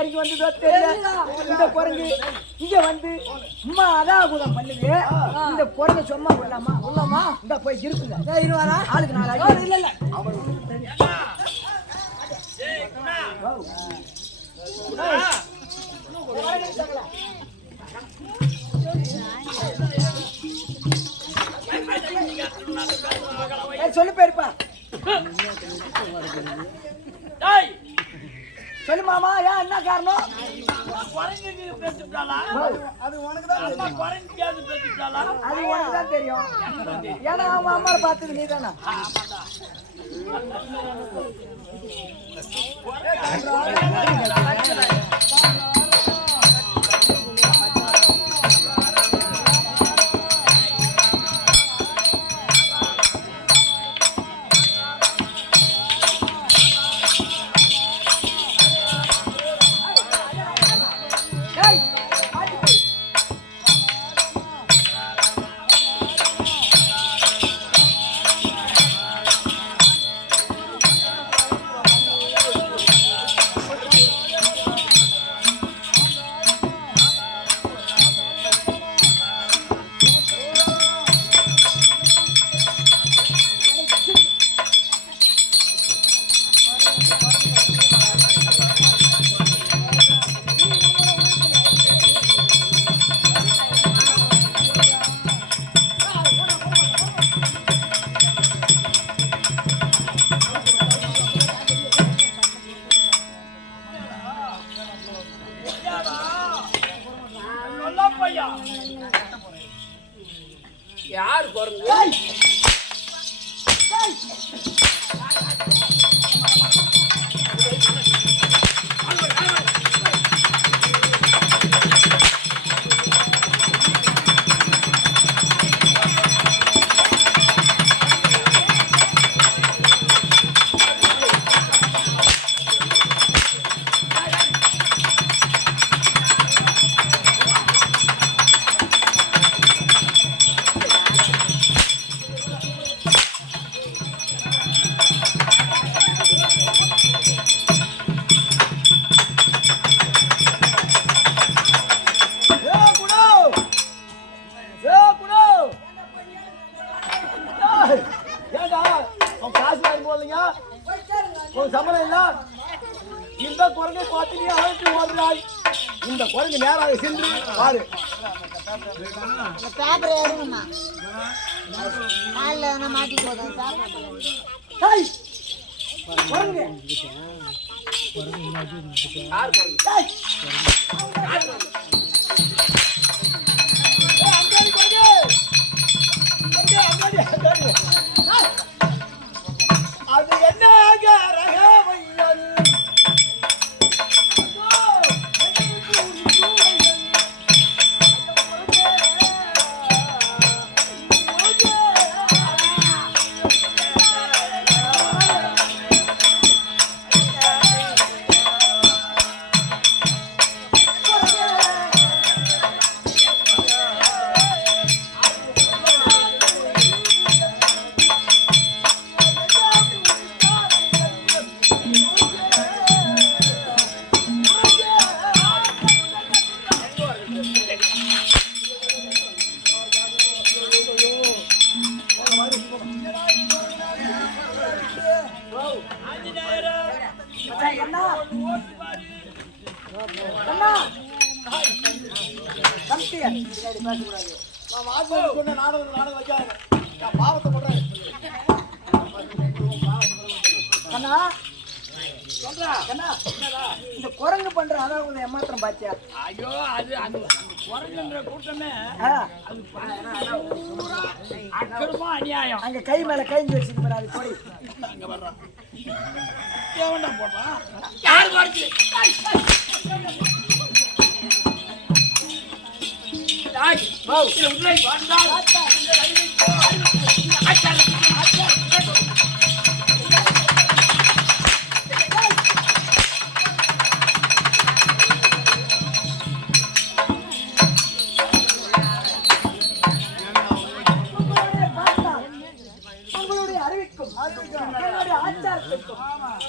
இறங்கி வந்ததோ தெரியல. இந்த குரங்கு இங்க வந்து அம்மா அதாகுதம் பண்ணுது. இந்த குரங்கு சும்மா விடலாமா? உள்ளமா இந்த போய் இருக்குங்க. இருவாரா ஆளுக்கு 4 இல்ல இல்ல சொல்லு பேருப்பா. சொல்லு மாமா, ஏன் என்ன காரணம்? அது உனக்கு தான் தெரியும். ஏன்னா அவன் அம்மா பார்த்தது நீ தானே. யார் குரங்கு? இந்த குரங்கை பார்த்து நீ அழைத்து ஓடுறாய். இந்த குரங்கு நேராக சென்று பாரு. பேப்பர் எடுங்கம்மா. காலில் நான் மாட்டி போதும். குரங்கு அது என்ன இந்த குரங்கு பண்ற அதாவது ஏமாத்திரம் பாத்தியா? ஐயோ அது அந்த குரங்குன்ற கூட்டமே அக்கிரமா அநியாயம். அங்க கை மேல கைஞ்சு வச்சுட்டு அது போடி அங்க வர்றான். எவன்டா போட்டான்? யார் போடுச்சு? டாய் பாவ் இல்ல உள்ளே வந்தா அச்சா இந்த லைனை போ. அச்சா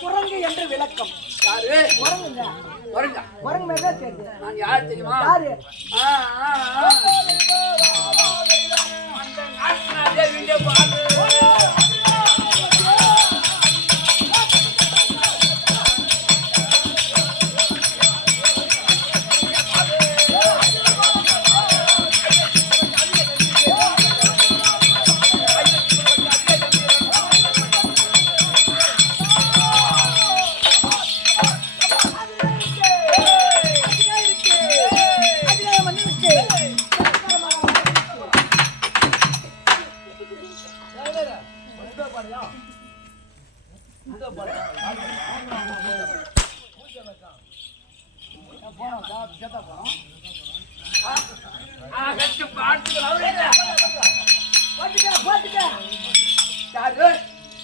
குரங்கு என்று விளக்கம். யாரு? குரங்குங்க. குரங்கா? குரங்கு மேல தெரியுது. நான் யார் தெரியுமா? யாரு? அந்த நாட்டுல வீடியோ பாரு.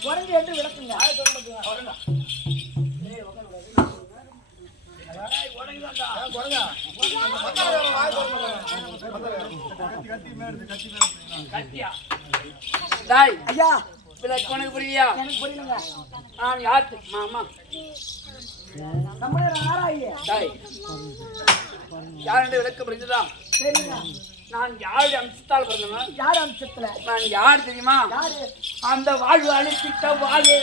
குரங்கு என்று விளக்குங்க. ஐயா உனக்கு புரியா? எனக்கு புரியலங்க. நான் யார் மாமா? நம்மளே ஆராயே. யார் என்று விளக்க புரிஞ்சுதான்? சரிங்க. நான் யாருடைய அம்சத்தால் பிறந்தவன்? யார் அம்சத்துல? நான் யார் தெரியுமா? யாரு? அந்த வாழ்வு அழிச்சிட்ட வாழ்வு.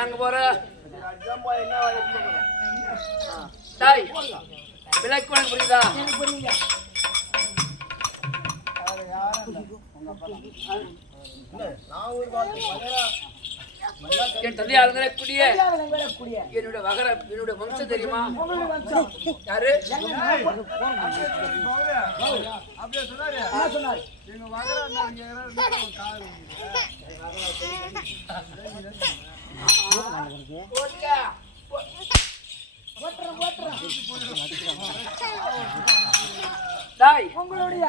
எங்க போற தாய் விளக்கு உனக்கு புரியுதா? எனக்கு புரியுங்க. என் தந்தையார் கூடிய வரக்கூடிய என்னுடைய வம்சம் தெரியுமா? உங்களுடைய வம்சம். யாரு? அப்படியே சொன்னாரு. தாய் உங்களுடைய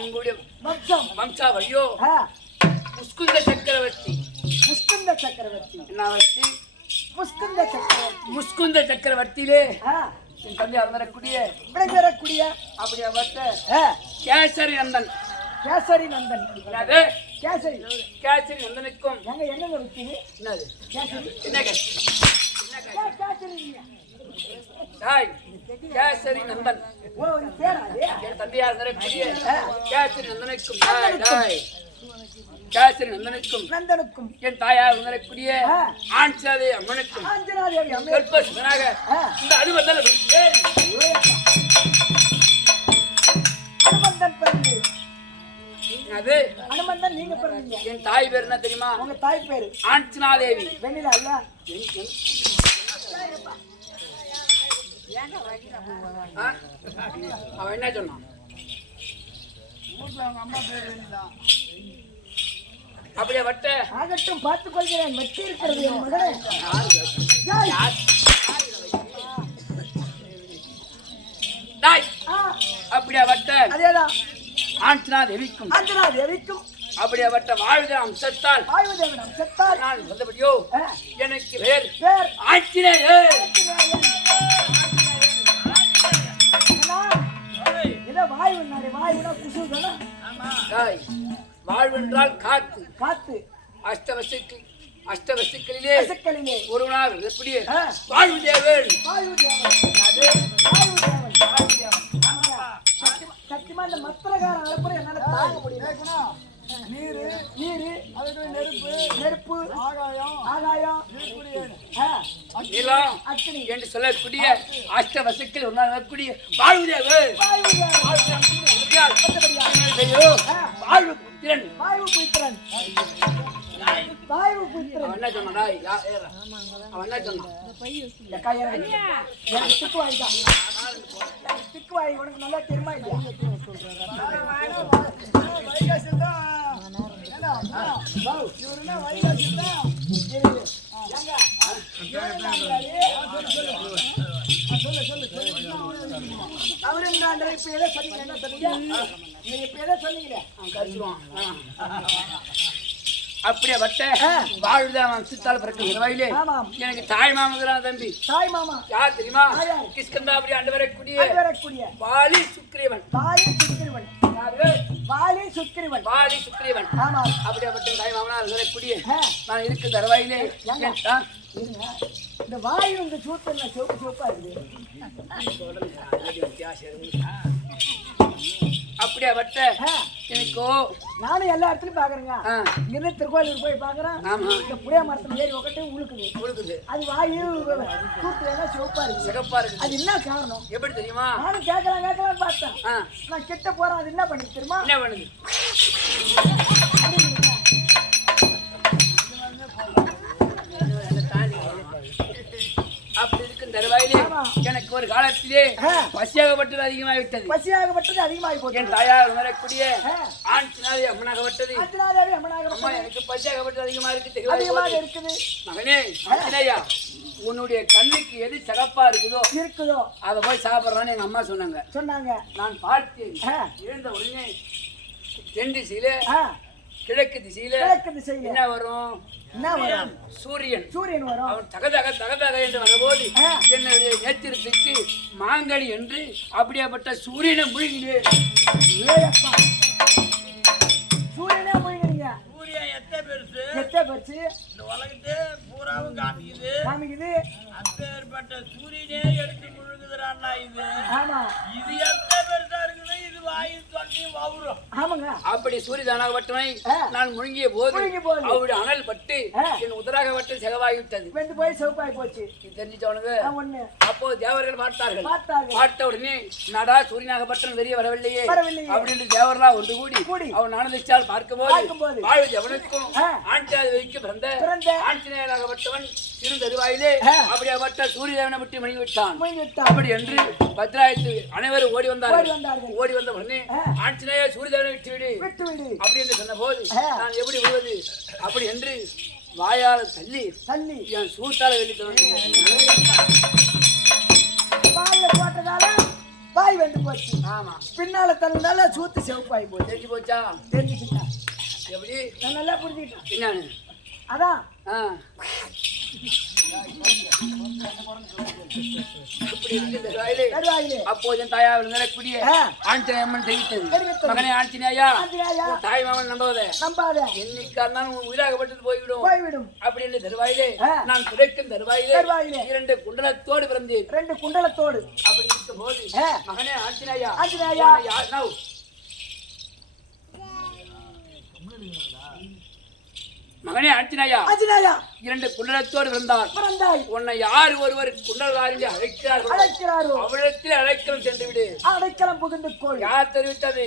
எங்களுடைய வம்சம். வம்சாவளியோ முஸ்குந்த சக்கரவர்த்தி. முஸ்குந்த சக்கரவர்த்தி. என்ன வர்த்தி? முஸ்குந்த சக்கரவர்த்தி. முஸ்குந்த சக்கரவர்த்தியிலே ஆ, என் தந்தையார் வரக்கூடிய விடைபெறக்கூடிய அப்படியே வட்ட ஆ, கேசரி நந்தன். கேசரி நந்தன். என்னது? கேசரி. கேசரி நந்தனுக்கும் எங்க என்னங்க விட்டீங்க? என்னது? கேசரி. என்ன கேசரி இல்லையா? தாய் கேசரி நந்தன் ஓ, உன் பேரா அது? என் தந்தையார் வரக்கூடிய கேசரி நந்தனுக்கும் தாய் கேசரி நந்தனுக்கும் நந்தனுக்கும் என் தாயார் வரக்கூடிய ஆண்சாதே அம்மனுக்கும் ஆஞ்சனாதேவி அம்மே. கற்பசுவனாக இந்த அனுபந்தல் அனுமந்தன் பிறந்து. அது அனுமந்தன் நீங்க பிறந்தீங்க. என் தாய் பேர் என்ன தெரியுமா? உங்க தாய் பேரு ஆஞ்சனாதேவி. வெண்ணிலா இல்ல? அவன் என்ன சொன்னான்? அப்படியே வட்ட ஆகட்டும், பார்த்துக் கொள்கிறேன். வெற்றி இருக்கிறது என் மகனே. தாய் ஆ, அப்படியே வட்ட அதேதான். ஆஞ்சனாதேவிக்கும் ஆஞ்சனாதேவிக்கும் அப்படியே வட்ட வாழ்கிற அம்சத்தால் வாயுதேவனம் செத்தார். நான் வந்தபடியோ எனக்கு பேர் பேர் ஆஞ்சநேயர். இதை வாயு நாடு. வாயுனா குசு தானே? தாய் வாழ்வென்றால் காத்து காத்து. அஷ்டவசுக்களிலே பசுக்களிலே ஒருவனாக இருக்கக்கூடிய ஆ, வாழ்வுதேவன். வாயுதேவன். அது வாயுதேவன். ஆமாங்க. சத்தியமா இந்த மத்திரகாரன் அனுப்புற என்னால தாங்க முடியல. நீரு, நெருப்பு, ஆகாயம், நிலம் அக்னி என்று சொல்லக்கூடிய அஷ்டவசுக்கள் ஒன்றாக இருக்கக்கூடிய வாழ்வுதேவன். வாழ்வு புத்திரன். வாயு புத்திரன். வாயு புத்திரன். அவன் என்ன சொன்னா? அவன் என்ன சொன்னான்? அக்கா, எனக்கு திக்கு வாங்கிட்டான். திக்கு வாங்கி உனக்கு நல்லா தெரியுமா இல்லையா? அவரு என்ன இப்ப எதை சொன்னீங்க? என்ன சொன்னீங்க? நீங்க இப்ப எதை சொன்னீங்களே? அப்படியே வட்ட வாழ்வுதான் சித்தால் பிறக்கிற வயலே ஆமாம். எனக்கு தாய் மாமதுரான் தம்பி. தாய் மாமா யார் தெரியுமா? யார்? கிஷ்கந்தா அப்படி ஆண்டு வரக்கூடிய வரக்கூடிய வாலி சுக்ரீவன். வாலி சுக்கிரவன். யாரு? வாலி சுக்கிரவன். வாலி சுக்ரீவன். ஆமா. அப்படியாப்பட்ட தாய் மாமனா வரக்கூடிய நான் இருக்கு தருவாயிலே இருங்க. இந்த வாயு இந்த சூத்துல சிவப்பு சிவப்பா இருக்குது. அப்படியே வட்ட எனக்கோ நானும் எல்லா இடத்துலயும் பாக்குறேங்க. இங்க திருக்கோயிலுக்கு போய் பாக்குறேன். இந்த புளிய மரத்துல ஏறி உட்காந்து உழுக்குது. அது வாயு சூட்டு எல்லாம் சிவப்பா இருக்கு, சிகப்பா இருக்கு. அது என்ன காரணம்? எப்படி தெரியுமா? நானும் கேட்கலாம் பார்த்தேன். நான் கிட்ட போறேன். அது என்ன பண்ணி தெரியுமா? என்ன பண்ணுது? அப்படி இருக்கும் தருவாயிலே எனக்கு ஒரு காலத்திலே பசியாகப்பட்டது அதிகமாகிவிட்டது. பசியாகப்பட்டது அதிகமாகி போச்சு. என் தாயார் உணரக்கூடிய ஆண்சினாதே அம்மனாகப்பட்டது. அம்மா, எனக்கு பசியாகப்பட்டது அதிகமா அதிகமாக இருக்கு. இருக்குது. மகனே ஆஞ்சநேயா, உன்னுடைய கண்ணுக்கு எது சகப்பா இருக்குதோ அதை போய் சாப்பிடறான்னு எங்க அம்மா சொன்னாங்க. நான் பார்த்தேன். எழுந்த உடனே தென் திசையில கிழக்கு திசையில என்ன வரும்? சூரியன் வரும். அவன் தகதக என்று வரும்போது என்னுடைய நேத்திரத்துக்கு மாங்கனி என்று அப்படியாப்பட்ட சூரியனை முழுகினே. சூரியனே முழுகிறீங்க. எத்த பெருசு இந்த உலகத்தே பூராவும் காமிக்குது. அப்பேற்பட்ட சூரியனே எடுத்து முழுகுதுறான்னா இது. ஆமா, இது எத்த பெருசா இருக்குது. கண்ணு இது வாய் தொண்டி வவுரும். ஆமாங்க. அப்படி சூரியதானாகப்பட்டவனை நான் முழுங்கிய போது அவருடைய அனல் பட்டு என் உதராகப்பட்டு செகவாகிவிட்டது. வெந்து போய் சிவப்பாகி போச்சு. இது தெரிஞ்சிட்டவனுக்கு ஒண்ணு. அப்போ தேவர்கள் பார்த்தார்கள். பார்த்த உடனே நடா சூரியனாகப்பட்டவன் வெளியே வரவில்லையே அப்படின்னு தேவர்களா ஒன்று கூடி அவன் ஆனந்திச்சால் பார்க்கும்போது வாழ்வு எவனுக்கும் ஆட்சியாதி வைக்க பிறந்த ஆஞ்சநேயராகப்பட்டவன் இருந்தருவாயிலே அப்படியாப்பட்ட சூரியதேவனை விட்டு மணி விட்டான். அப்படி என்று பத்ராயத்து அனைவரும் ஓடி வந்தார்கள். ஓடி வந்த உடனே ஆஞ்சநேய சூரியதேவனை விட்டு விடு அப்படி என்று சொன்ன போது நான் எப்படி விடுவது அப்படி என்று வாயால தள்ளி என் சூட்டால வெளியே போட்டதால வாய் வெந்து போச்சு. ஆமா, பின்னால தள்ளனால சூத்து செவப்பாய் போச்சு. தெரிஞ்சு போச்சா? தெரிஞ்சுக்கிட்டா எப்படி? நான் நல்லா புரிஞ்சுக்கிட்டேன். என்னன்னு அதான் அப்போது தாயாவில் நிலக்கூடிய ஆஞ்சநேயம்மன் தெரிவித்தது. மகனே ஆஞ்சநேயா, தாய் மாமன் நம்பாத, என்னைக்கா இருந்தாலும் உயிராகப்பட்டது போய்விடும் அப்படி என்று தருவாயிலே நான் கிடைக்கும் தருவாயிலே 2 குண்டலத்தோடு பிறந்தேன். 2 குண்டலத்தோடு அப்படி இருக்கும் போது மகனே ஆஞ்சநேயா, மகனே ஆஞ்சநேயா 2 குண்டலத்தோடு பிறந்தாய். உன்னை யார் ஒருவர் குண்டலதாரி அழைக்கிறாரோ அவளிடத்தில் அழைக்கலம் சென்று விடு. அழைக்கலம் புகுந்து கொள். யார் தெரிவித்தது?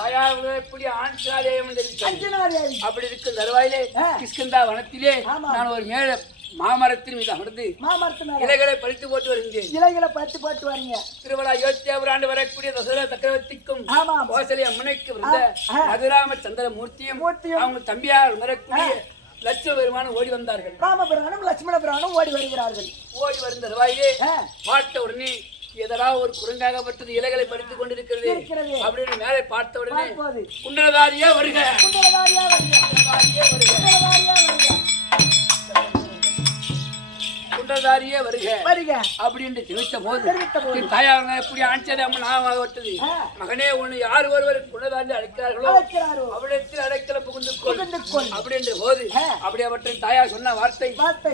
தாயார் எப்படி ஆஞ்சநேயம் தெரிவித்தது. அப்படி இருக்கும் தருவாயிலே கிஷ்கிந்தா வனத்திலே நான் ஒரு மேல மாமரத்தின் மீது அமர்ந்து இலைகளை பறித்து போட்டு வருகிறேன். திருவிழா 27 ஆண்டு வரக்கூடிய தசரத சக்கரவர்த்திக்கும் கோசலை அம்மனைக்கு வந்த மதுராம சந்திர மூர்த்தியும் அவங்க தம்பியார் வரக்கூடிய லட்சுமி பெருமானும் ஓடி வந்தார்கள். ராமபிரானும் லட்சுமண பிரானும் ஓடி வருகிறார்கள். ஓடி வருந்த தருவாயிலே பார்த்த உடனே எதெல்லாம் ஒரு குரங்காகப்பட்டது இலைகளை பறித்துக் கொண்டிருக்கிறது அப்படின்னு மேலே பார்த்த உடனே குண்டலதாரியே வருக, குண்டலதாரியே வருக அப்படின்னு தெரிவித்த போது தாயார் எப்படி ஆட்சியதை அம்மன் ஆகப்பட்டது. மகனே உன்னை யார் ஒருவர் குண்டலதாரி அழைக்கிறார்களோ அவளிடத்தில் அழைக்கல புகுந்து கொள் அப்படின்ற போது அப்படியாப்பட்ட தாயார் சொன்ன வார்த்தை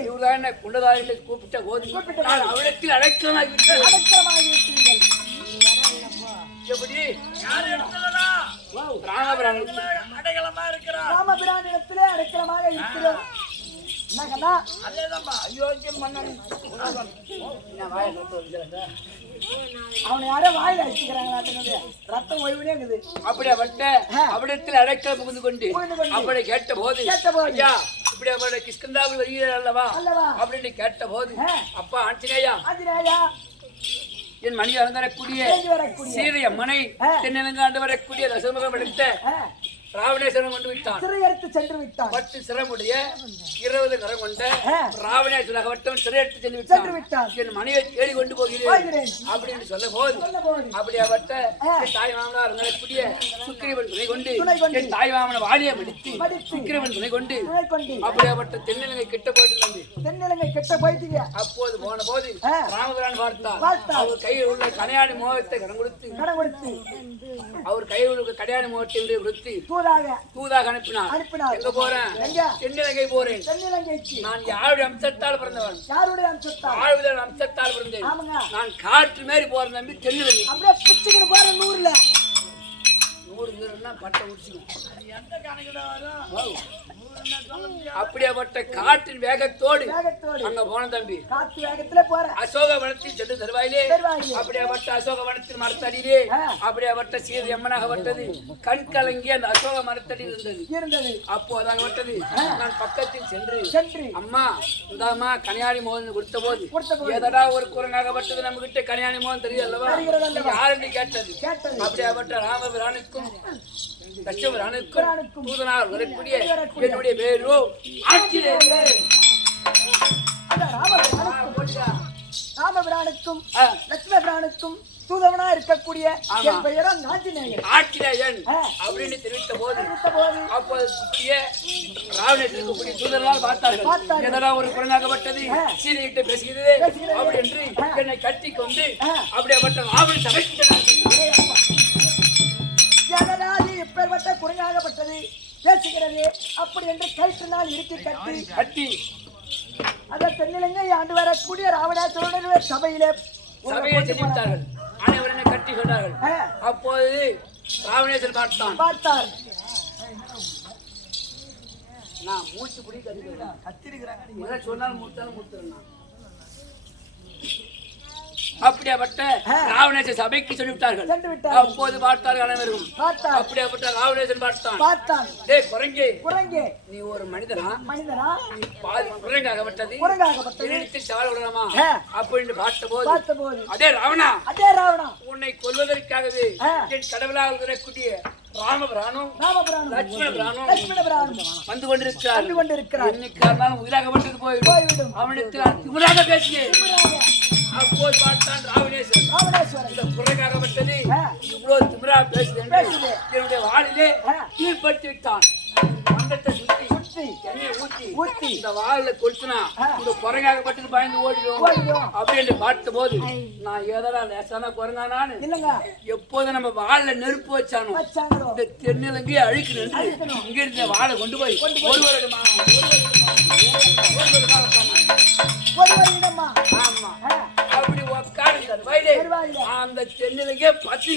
இவர்தான் குண்டலதாரி கூப்பிட்ட போது நான் அவளிடத்தில் அழைக்கலாகி எப்படி ராமபிரானிடத்திலே அடைக்கலமாக இருக்கிறோம். அவனை யாரோ வாயில அடிச்சுக்கிறாங்க, ரத்தம் ஓய்வுனே இருக்குது. அப்படியாப்பட்ட அவரிடத்தில் அடைக்கல புகுந்து கொண்டு அப்படி கேட்ட போது ஐயா இப்படி அவருடைய கிஷ்கிந்தாவில் வருகிறார் அல்லவா அப்படின்னு கேட்ட போது அப்பா ஆஞ்சநேயா என் மணி வரக்கூடிய சீதை அம்மனை தென்னிலங்காண்டு வரக்கூடிய தசமுகம் எடுத்த ராவணேஸ்வரன் கொண்டு விட்டான். சிறையெடுத்து சென்று விட்டான். 10 சிரமுடைய 20 கரம் கொண்ட ராவணேஸ்வரன் சிறையெடுத்து சென்று விட்டான். என் மனையை தேடி கொண்டு போகிறேன் அப்படின்னு சொல்ல போது அப்படியாப்பட்ட தாய் மாமனார் கூடிய சுக்கிரவன் துணை கொண்டு என் தாய் மாமன வாலியை மடித்து சுக்கிரவன் துணை கொண்டு அப்படியாப்பட்ட தென்னிலங்கை கிட்ட போயிட்டீங்க. அப்போது போன போது ராமபிரான் பார்த்தார். அவர் கையில் உள்ள கனையாடி மோகத்தை கடன் கொடுத்து அவர் கையில் உள்ள கடையாடி மோகத்தை கொடுத்து தூதாக அனுப்பினார். எங்க போறேன்? தென்னிலங்கை போறேன். நான் யாருடைய அம்சத்தால் பிறந்தவன்? ஆழ்வுடைய அம்சத்தால் பிறந்தேன். நான் காற்று மாரி போறேன் தம்பி. தென்னிலங்கை அப்படியே பிச்சுக்கிட்டு போற 100 பட்டை உடிச்சுக்கும். அப்படியாப்பட்ட காற்றின் வேகத்தோடு அங்க போன தம்பி. காற்று வேகத்துல போற அசோக வனத்தில் சென்று தருவாயிலே அப்படியாப்பட்ட அசோக வனத்தின் மரத்தடியிலே அப்படியாப்பட்ட சீதை அம்மனாகப்பட்டது கண் கலங்கி அந்த அசோக மரத்தடி இருந்தது. அப்போ அதாகப்பட்டது நான் பக்கத்தில் சென்று அம்மா இந்தாமா கனியாணி மோகன் கொடுத்த போது ஏதடா ஒரு குரங்காகப்பட்டது நம்ம கிட்ட கனியாணி மோகன் தெரியும் அல்லவா யாருன்னு கேட்டது. அப்படியாப்பட்ட ராமபிரானுக்கும் லட்சுமணனுக்கும் தூதனார் வரக்கூடிய என்னுடைய பேரோ ராமபிரானுக்கும் லட்சுமணபிரானுக்கும் தூதவனா இருக்கக்கூடிய என் பெயரோ ஆஞ்சநேயன் அப்படின்னு தெரிவித்த போது அப்போது ராவணேஸ்வரனுக்கு தூதர்களால் பார்த்தார்கள். எதனா ஒரு குரங்காகப்பட்டது சீதையிட்ட பேசுகிறது அப்படி என்று என்னை கட்டி கொண்டு அப்படியாப்பட்ட ராவண சமைக்கிறார். இப்பேற்பட்ட குறையாகப்பட்டது பேசுகிறது அப்படி என்று கயிற்றினால் இறுக்கி கட்டி அந்த தென்னிலங்கை ஆண்டு வரக்கூடிய ராவணேஸ்வரனுடைய சபையிலே சென்றுவிட்டார்கள். அனைவரும் வெட்டி கொண்டார்கள். அப்போது ராவணேசன் பார்த்தார். நான் மூச்சு பிடி கத்திருக்கிறேன் சொன்னாலும் முத்தாலும் அப்படியாப்பட்ட ராவணேசன் சபைக்கு சொல்லிவிட்டார்கள். அப்போது பார்த்தார்கள் அனைவரும். அப்படியாப்பட்ட ராவணேசன் பார்த்தான். டேய் குரங்கே, நீ ஒரு மனிதனா? நீ பாதி குரங்காகப்பட்டது என்னிடத்தில் சவால் விடலாமா அப்படின்னு பார்த்தபோது அதே ராவணா உன்னை கொல்வதற்காகவே என் கடவுளாக இருக்கக்கூடிய ராமபிரானும் லட்சுமணபிரானும் வந்து கொண்டிருக்கிறார். என்னைக்கானாலும் உயிராகப்பட்டது போய்விடும். அவனுக்கு நான் திமிராக பேசினேன். அப்போது பார்த்தான் ராவணேஸ்வரன் இந்த குறைக்காகப்பட்டது இவ்வளவு திமிரா பேசுது என்னுடைய வாளிலே கீழ்பட்டு விட்டான். மண்டத்தை சுத்தி எண்ணெயை ஊத்தி இந்த வாளில கொளுத்துனா இந்த குறைக்காகப்பட்டது பயந்து ஓடிடும் அப்படின்னு பார்த்த போது நான் ஏதா லேசான குரங்கானான்னு இல்லங்க எப்போது நம்ம வாளில நெருப்பு வச்சானோ இந்த தென்னிலங்கையே அழிக்கணும். இங்க இருந்த வாழை கொண்டு போய் ஒரு வருடமா ஆமா அப்படி உட்காருங்க அந்த தென்னிலங்கே பத்தி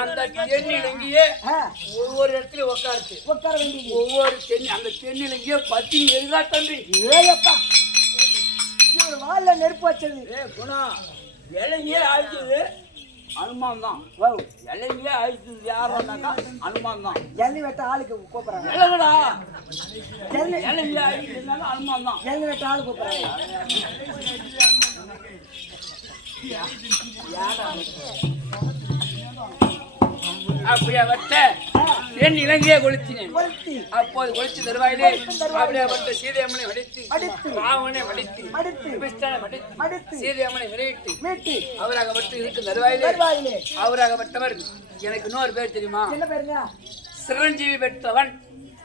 அந்த தென்னிலங்கையே ஒவ்வொரு இடத்துலயும் உட்கார வேண்டியது ஒவ்வொரு அந்த தென்னிலங்கையே பத்தி எரிதா தம்பி வாழ நெருப்பு வச்சது குணம் இளைஞே ஆயிடுச்சு அனுமான் தான். இளைஞே ஆயிடுச்சு யாருன்னாக்கா அனுமான் தான். எள்ளி வெட்ட ஆளுக்கு கூப்பிடுறாங்க. இளைஞே ஆயிடுச்சுனாலும் அனுமான் தான். எள்ளி வெட்ட ஆளு கூப்பிடுறாங்க. அப்படியே வட்ட என் இலங்கையை கொளுத்தினேன். அப்போது கொளுத்தி தருவாயிலே அப்படியே வட்ட சீதையம்மனை வடித்து ராவணனை வடித்து கிருஷ்ணனை வடித்து சீதையம்மனை விரைவிட்டு அவராகப்பட்டு இருக்கு தருவாயிலே அவராகப்பட்டவர் எனக்கு இன்னொரு பேர் தெரியுமா? என்ன பேருங்க? சிரஞ்சீவி பெற்றவன்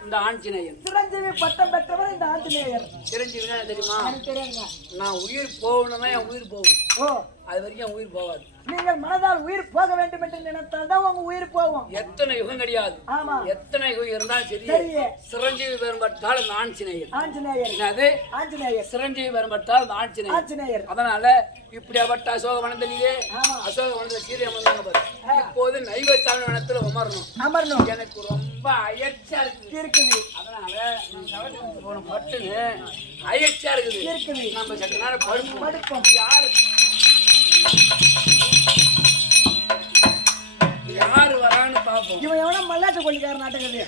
இந்த ஆஞ்சநேயர். சிரஞ்சீவி பட்டம் பெற்றவர் இந்த ஆஞ்சநேயர். சிரஞ்சீவினா தெரியுமா? தெரியுங்க. நான் உயிர் போகணும்னா என் உயிர் போகும். அது வரைக்கும் என் உயிர் போகாது. நீங்கள் மனதால் உயிர் போக வேண்டும் என்று நினைத்தால் தான் உங்க உயிர் போகும். எத்தனை யுகம் கிடையாது. எத்தனை யுகம் இருந்தாலும் சரி சிரஞ்சீவி பெரும்பட்டால் ஆஞ்சநேயர் சிரஞ்சீவி பெரும்பட்டால் ஆஞ்சநேயர். அதனால இப்படியாப்பட்ட அசோக வனத்திலே அசோக வனத்தில் சீதை அமர்ந்தாங்க பாரு. இப்போது நைவஸ்தான வனத்துல அமரணும். எனக்கு ரொம்ப அயற்சியா இருக்குது. அதனால பட்டுன்னு அயற்சியா இருக்குது. நம்ம சற்று நேரம் படுப்போம். யாரு வரான்னு பாப்போம். இவன் எவனா மல்லாட்டு கொள்ளிக்கார நாட்டகது.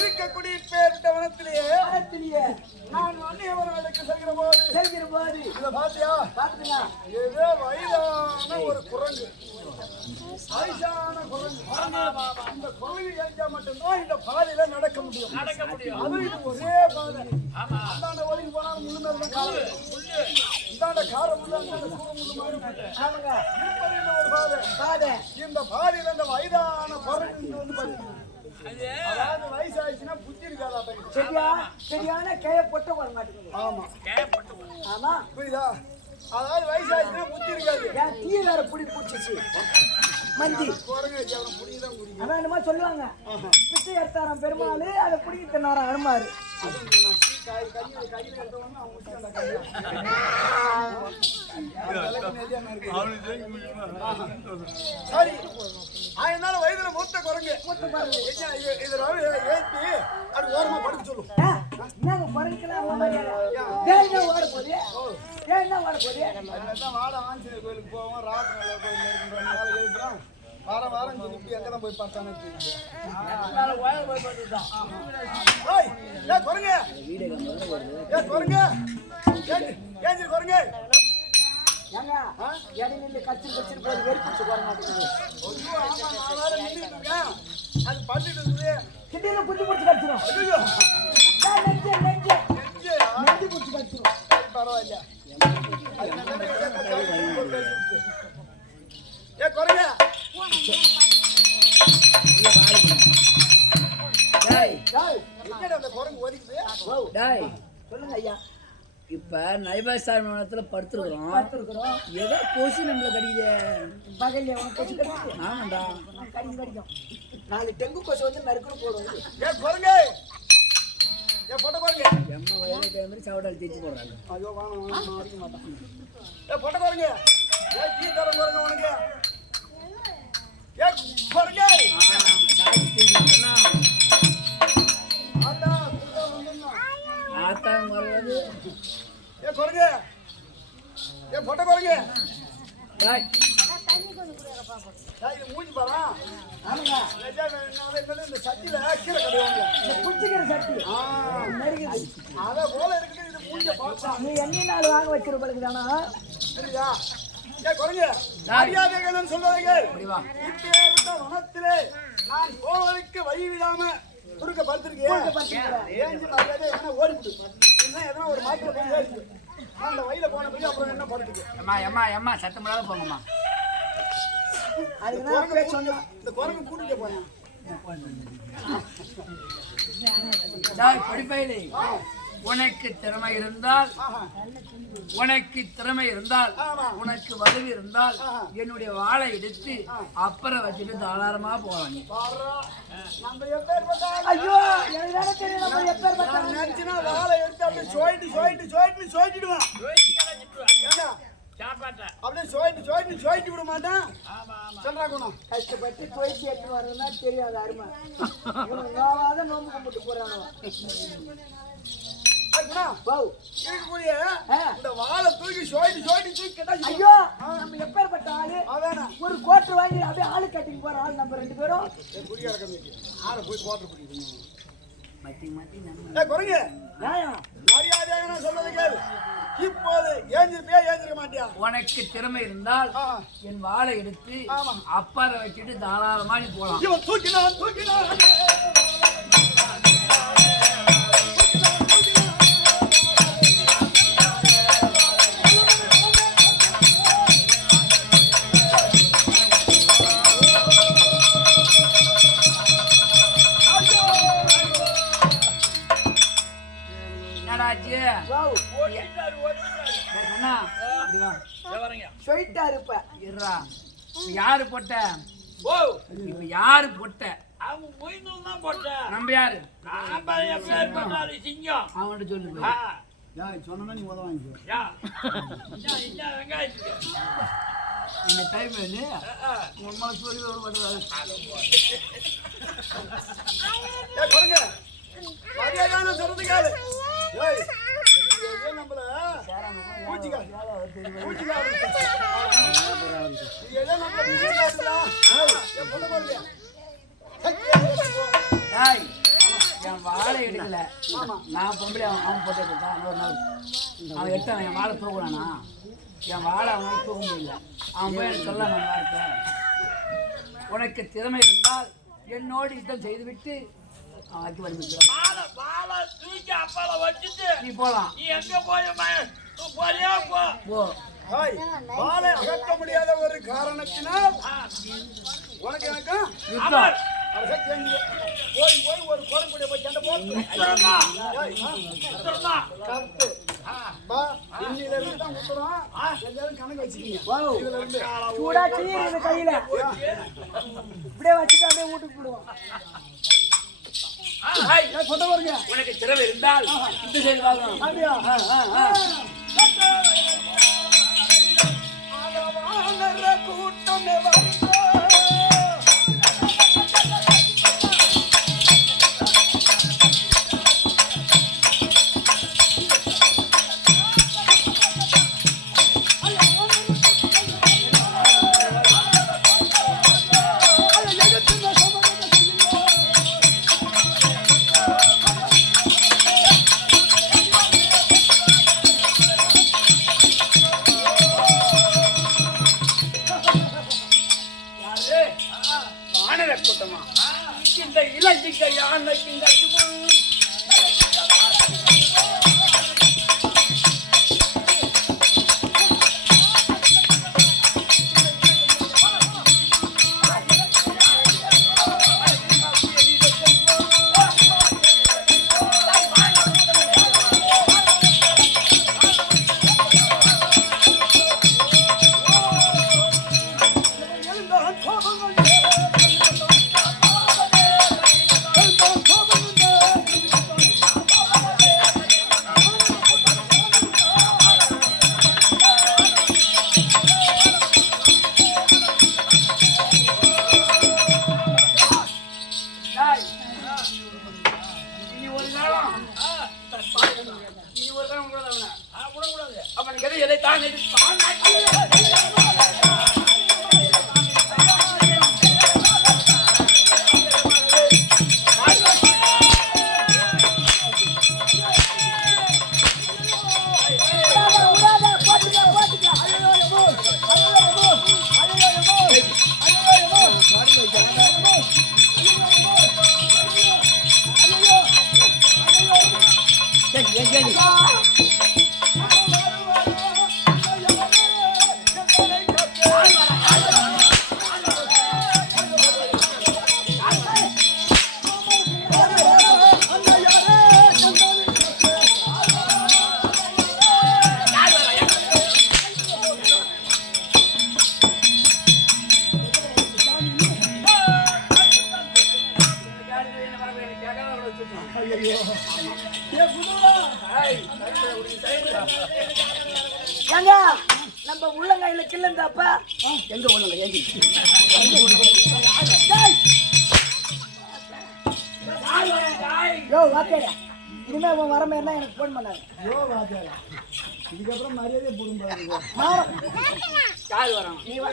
இருக்கக்கூடிய பேரிட்ட வனத்திலேயே நான் வன்னியவர்களுக்கு செல்கிற போது இதை பாத்தியா? ஏதோ வயதான ஒரு குரங்கு, வயசான குரங்கு. இந்த குரங்கு எழுந்தா மட்டும்தான் இந்த பாதையில நடக்க முடியும். அது இது ஒரே பாதை. அந்தாண்ட ஒதுங்கி போனாலும் முழுமையான காலம், இந்தாண்ட காரம் உள்ள ஒரு பாதை. இந்த பாதையில இந்த வயதான குரங்கு வந்து பாத்தீங்கன்னா அதாவது வயசாயிடுச்சுன்னா புத்தி இருக்காதா? சரியான கைய போட்டு வர மாட்டேங்குது. ஆமா புரியுதா? அதாவது வயசாயிடுச்சுன்னா புத்தி இருக்காது. தீ வேற புடி பூச்சிச்சு மந்தி குரங்கு புடிதான் அதான் என்னமா சொல்லுவாங்க பிச்சை எடுத்தாராம் பெருமாள் அதை பிடிக்கி தின்னாராம் அனுமாரு சரி 1000 நாள் வயதுல மூத்த குரங்கு இது ஏத்தி அது ஓரமா படுக்க சொல்லும். என்னங்க குரங்குலாம் ஓட போகுது என்ன ஓட போகுது வாட ஆஞ்சநேயர் கோயிலுக்கு போவோம் ராத்திரி கோயில் இருக்கிறோம் வாரம் வாரம் திருப்பி எங்கதான் போய் பார்த்தானே குரங்கு ஏஞ்சி குரங்கு ஏங்க இடையில கச்சிரு போய் வெறி பிடிச்சு போற மாட்டேங்குது அது பண்ணிட்டு இருக்குது கிட்டியில குச்சி பிடிச்சு கடிச்சிடும் நெஞ்சு பிடிச்சு கடிச்சிடும் பரவாயில்ல ஏ குரங்கு அந்த குரங்கு ஒதுக்குது சொல்லுங்க ஐயா இப்ப நைபாசாமி படுத்துருக்கிறோம் ஏதோ கொசு நம்மள கடிக்குது பகல்ல உனக்கு கொசு கடிக்குது ஆமாண்டா கடிக்கும் 4 டெங்கு கொசு வந்து நறுக்குன்னு போடும் ஏ குரங்கு ஏ போட்ட குரங்கு எம்மா வயல டைம் சவடால் தேய்ச்சி போடுறாங்க ஐயோ வாங்க அடிக்க மாட்டான் ஏ போட்ட குரங்கு ஏ கீ தர குரங்கு உனக்கு ஏ குரங்கு ஆத்தா வருவது ஏ குரங்கு ஏ போட்ட குரங்கு இது மூஞ்சி பாரா ஆமாங்க இந்த சட்டியில கீரை கடைவாங்க இந்த புடிச்சுக்கிற சட்டி நறுக்குது அத போல இருக்குது இது மூஞ்ச பார்த்தா நீ எண்ணி நாள் வாங்க வச்சிருப்பதுக்கு தானா சரியா ஏ குரங்கு மரியாதைகள் சொல்லுவாங்க இப்ப வனத்திலே நான் கோவலுக்கு வழி விடாம குறுக்க படுத்திருக்கேன் ஏன் மரியாதை எதனா ஓடிவிடு இல்லை எதனா ஒரு மாட்டில் போய் ஏறிடு அந்த வயல போன போய் அப்புறம் என்ன படுத்துக்கு எம்மா சத்தம் இல்லாத போங்கம்மா இந்த குரங்கு கூட்டிட்டு போறேன் படிப்பையிலே உனக்கு திறமை இருந்தால் உனக்கு வலுவு இருந்தால் என்னுடைய வாழை எடுத்து அப்புறம் வச்சுட்டு தாராளமா போவாங்க ஐயோ எனக்கு தெரியல நம்ம எப்பேர் நினைச்சுனா வாழை எடுத்து அப்படியே சோயிட்டுடுவான் அப்படியே சோயிட்டு விட மாட்டான் சொல்றாங்க கஷ்டப்பட்டு போயிட்டு எடுத்து வரதுன்னா தெரியாது அருமை நோம்பு கும்பிட்டு போறாங்க இருக்கக்கூடிய இந்த வாழை தூக்கி சோயிட்டு கேட்டா ஐயோ நம்ம எப்பேற்பட்ட ஆளு ஒரு கோட்டர் வாங்கி அப்படியே ஆளு கட்டிங் போற ஆள் நம்ம 2 பேரும் குடியா இருக்க ஆற போய் கோட்டர் குடிக்கணும் குரங்கு மரியாதையாக நான் சொல்றது கேள் இப்போது ஏஞ்சிருக்க மாட்டியா உனக்கு திறமை இருந்தால் என் வாழை எடுத்து அப்பார வச்சுட்டு தாராளமா நீ போலாம் இவன் தூக்கினான் யாரு போட்ட இப்ப யாரு போட்ட நம்ம யாரு அவன்கிட்ட சொல்லுங்க சொன்னா நீ உதவ வாங்கிக்கோ இந்த டைம் சொல்லி மரியாதையான சொல்றது கேளு நம்மள என் வாழை எடுக்கல நான் பொம்பளை அவன் போட்டு அவன் எடுத்தான் என் வாழை தூக்குறானா என் வாழை அவனால தூக்க முடியல அவன் போய் எனக்கு சொல்லாம வார்த்தை உனக்கு திறமை இருந்தால் என்னோடு யுத்தம் செய்துவிட்டு ஆக்கி நீ போலாம் வாழை அகற்ற முடியாத ஒரு காரணத்தினால் உனக்கு எனக்கு போய் ஒரு குரங்குடைய போய் சண்டை போட்டு பா, இன்னில இருந்து தான் ஊத்துறோம். எல்லாரும் கணக்கு வச்சுக்கீங்க. இதுல இருந்து. சூடா சீர் இது கையில இப்படியே வச்சுட்டு அப்படியே வீட்டுக்கு போடுவோம். கொட்ட வருங்க. உனக்கு திறமை இருந்தால் இந்த சைடு பார்க்கலாம். அப்படியா? கூட்டமே வானர கூட்டமா இந்த இலஞ்சிக்க யானைக்கு இந்த ஏங்க நம்ம உள்ளங்கையில கிள்ளந்தாப்ப எங்க ஒண்ணுங்க ஏங்கி யோ வாத்தியாரா இனிமே அவன் வர மாதிரினா எனக்கு ஃபோன் பண்ணாரு. யோ வாத்தியாரா, இதுக்கப்புறம் மரியாதையை போடும்போது யார் வரான் நீ வா.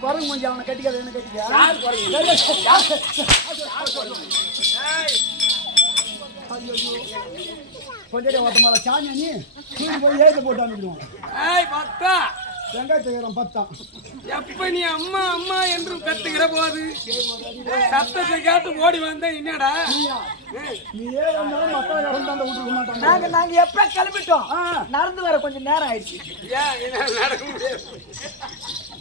குரங்கு முடிஞ்சு அவனை கட்டிக்காத என்ன கட்டிக்கா யார் குரங்கு? கொஞ்சம் ஒருத்த மேல சாமி நீ தூக்கி போய் ஏற்ற போட்டு அனுப்பிடுவோம். ஏய் பத்தா வெங்காயத்துக்கு 10 எப்ப நீ அம்மா அம்மா என்று கட்டுகிற போது சத்தத்தை கேட்டு ஓடி வந்தேன். என்னடா நீயே வந்தாலும் மக்கள் இறந்து அந்த விட்டுருக்க மாட்டாங்க. நாங்க எப்ப கிளம்பிட்டோம், நடந்து வர கொஞ்சம் நேரம் ஆயிடுச்சு. ஏன் என்ன நடக்க முடியாது?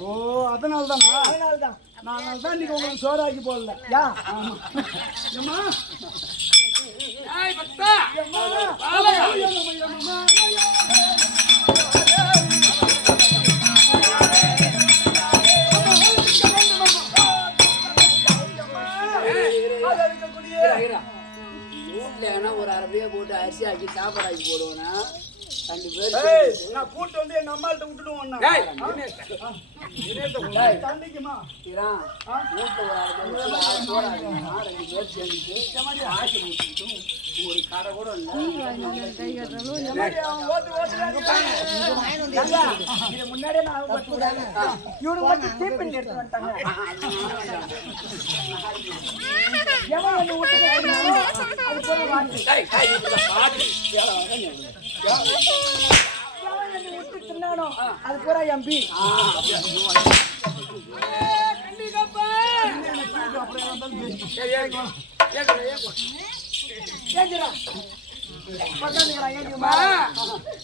ஓ அதனால்தானா? அதனாலதான் நான் தான் இன்னைக்கு உங்களுக்கு சோறாக்கி போடல. யா ஏம்மா ஏய் பக்தா வீட்டுல ஒரு அரபியா போட்டு அரிசி ஆக்கி சாப்பாடு ஆக்கி போடுவோம்னா 2 பேர் நான் கூட்டு வந்து எங்க அம்மாள்கிட்ட விட்டுடுவோம். தண்ணிக்குமா வீட்டுல ஒரு அரபியா போடாது 2 பேர் சேர்ந்துட்டு ஆக்கி முடிச்சுட்டு ஒரு கடை கூட இது முன்னாடியே நான் இவனு மட்டும் டீப் பண்ணி எடுத்து வந்துட்டாங்க. எவன் வந்து விட்டு அது போல வாங்கி விட்டு தின்னானோ அது பூரா எம்பி.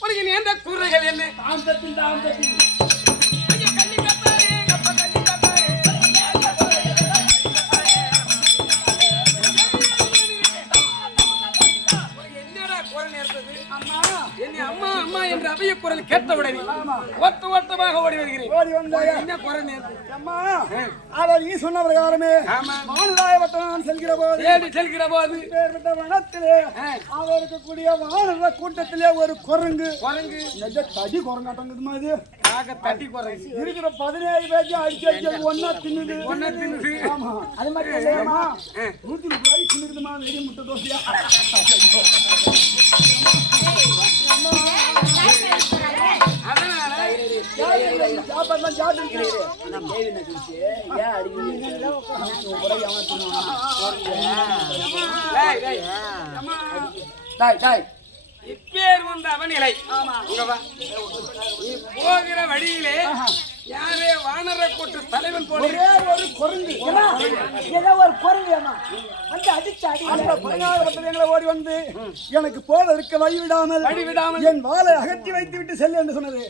உனக்கு நீ எந்த கூறுகள் என்ன அம்மா அம்மா என்று அவைய குரல் கேட்டவுடனே ஓட்டமாக ஓடி வருகிறேன். என்ன குரல் அம்மா அவர் நீ சொன்ன பிரகாரமே மானுடாயவட்டம் செல்கிற போது வனத்திலே அவர் இருக்கக்கூடிய வானர கூட்டத்திலே ஒரு குரங்கு தடி குரங்காட்டங்குது மாதிரி தட்டி குரங்கு இருக்கிற 17 பேச்சு அடிச்சு ஒன்னா தின்னுது. ஆமா அது மட்டும் இல்லையம்மா 130 ரூபாய் தின்னுதுமா வெடி முட்டை தோசையா. சாப்பாடுலாம் சாப்பிட்டு இப்பேர் வந்த அவனிலை போகிற வழியிலே யாரே வானர கூட்டு தலைவன் போல ஒரு குரங்கு ஏதோ ஒரு குரங்கு வந்து அடிச்சு அடி 16 ஓடி வந்து எனக்கு போல இருக்க வழி விடாமல் என் வாளை அகற்றி வைத்து விட்டு செல்லு என்று சொன்னது.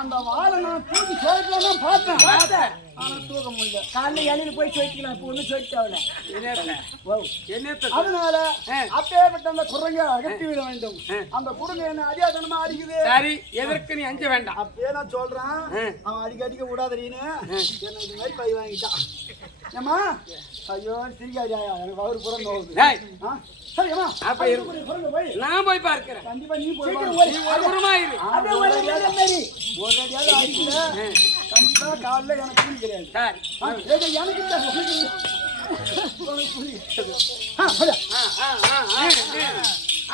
அந்த வாளை நான் தூக்கி சேர்க்கலாம் பார்த்தேன். ஆனா தூக்க முடியல. காலைல இலையில போய் சொல்லிக்கலாம். இப்ப ஒண்ணு சொல்லிட்டாவில. அதனால அப்பேற்பட்ட அந்த குரங்கை அகற்றி விட வேண்டும். அந்த குரங்கு என்ன அடியாதனமா அடிக்குது. சரி எதற்கு நீ அஞ்ச வேண்டாம். அப்பே நான் சொல்றேன் அவன் அடிக்க விடாதீன்னு என்ன இது மாதிரி பை வாங்கிட்டான். ஏமா ஐயோ சிரிக்காதியா எனக்கு அவரு புறம் போகுது. சரிம்மா அப்ப நான் போய் பார்க்கிறேன். கண்டிப்பா நீ போய் ஒரு புறமாயிரு ஒரு அடியாவது அடிக்கல கண்டிப்பா காலைல எனக்கு புரிய கிடையாது. எனக்கு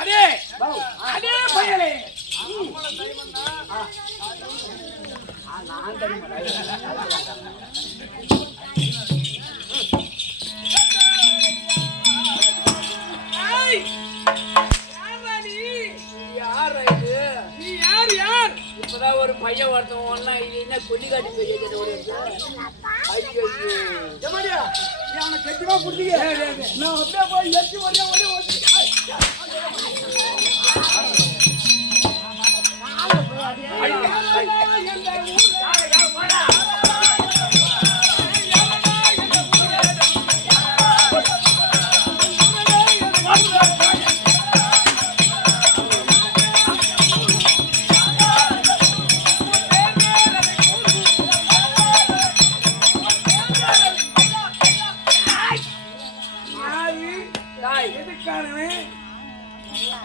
அதே அதே பயலே இப்பதான் ஒரு பையன் ஒருத்தன் ஒன்னா இது என்ன கொல்லிக்காட்டி அவனை கெட்டிமா புடிச்சிக்க நான் அப்படியே போய் எட்டி ஓடி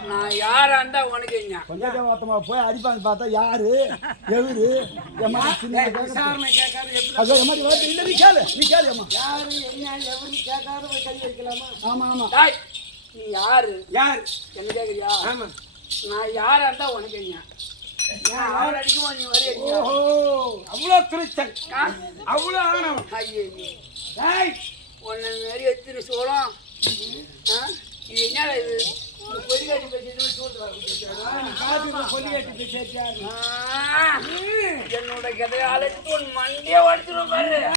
நான் யாராண்டா உனக்கு கொஞ்சம் வார்த்தமா போய் அடிப்பாங்க பார்த்தா யாரு எவரு விசாரணை கேட்காது நீ கேளு அம்மா யாரு என்ன எவரு கேட்காத போய் கை வைக்கலாமா? ஆமா ஆமா நீ யாரு என்ன கேக்குறியா? ஆமா நான் யாராண்டா உனக்கு யார் அடிக்குமா நீ வரைய? அவ்வளவு துணிச்சல் அவ்வளவு ஆணவம். ஐயோ உன்னை மாரி எத்தனை சோளம் இது என்ன இது கொல்லிக்காட்டி என்னோட கதையால மண்டிய உடச்சிடும் பாரு.